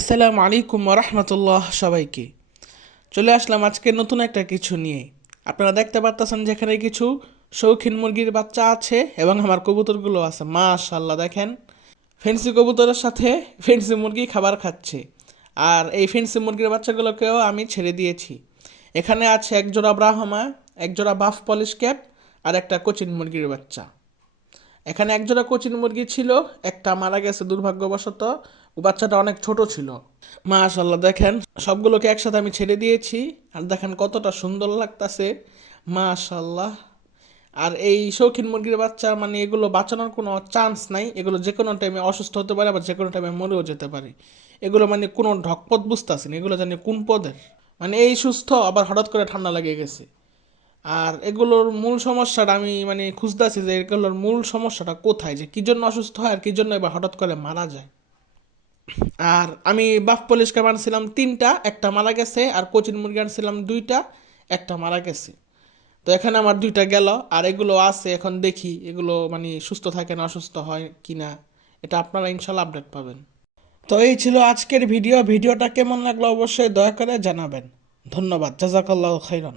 আসসালামু আলাইকুম রহমতুল্লাহ সবাইকে। চলে আসলাম আজকে নতুন একটা কিছু নিয়ে। আপনারা দেখতে পারতেছেন যেখানে কিছু শৌখিন মুরগির বাচ্চা আছে এবং আমার কবুতরগুলো আছে। মাশাল্লাহ, দেখেন ফেন্সি কবুতরের সাথে ফেন্সি মুরগি খাবার খাচ্ছে। আর এই ফেন্সি মুরগির বাচ্চাগুলোকেও আমি ছেড়ে দিয়েছি। এখানে আছে এক জোড়া ব্রাহ্মা, এক জোড়া বাফ পলিশ ক্যাপ আর একটা কোচিন মুরগির বাচ্চা। এখানে একজোড়া কোচিন মুরগি ছিল, একটা মারা গেছে দুর্ভাগ্যবশত। ও বাচ্চাটা অনেক ছোট ছিল। মাশাল্লাহ, দেখেন সবগুলোকে একসাথে আমি ছেড়ে দিয়েছি। আর দেখেন কতটা সুন্দর লাগতাছে। মাশাল্লাহ। আর এই শৌখিন মুরগির বাচ্চা মানে এগুলো বাঁচানোর কোনো চান্স নাই। এগুলো যে কোনো টাইমে অসুস্থ হতে পারে, আবার যে কোনো টাইমে মরেও যেতে পারে। এগুলো মানে কোনো ঢকপথ বুঝতেছে না, এগুলো জানি কোন পদের। মানে এই সুস্থ, আবার হঠাৎ করে ঠান্ডা লেগে গেছে। আর এগুলোর মূল সমস্যাটা আমি মানে খুঁজতেছি যে এগুলোর মূল সমস্যাটা কোথায়, যে কী জন্য অসুস্থ হয় আর কী জন্য এবার হঠাৎ করে মারা যায়। আর আমি বাফ পলিশকে আনছিলাম তিনটা, একটা মারা গেছে। আর কোচিন মুরগি আনছিলাম দুইটা, একটা মারা গেছে। তো এখানে আমার দুইটা গেল, আর এগুলো আছে। এখন দেখি এগুলো মানে সুস্থ থাকে না অসুস্থ হয় কি না, এটা আপনারা ইনশাল্লাহ আপডেট পাবেন। তো এই ছিল আজকের ভিডিওটা কেমন লাগলো অবশ্যই দয়া করে জানাবেন। ধন্যবাদ, জাজাকাল্লাহ খাইরান।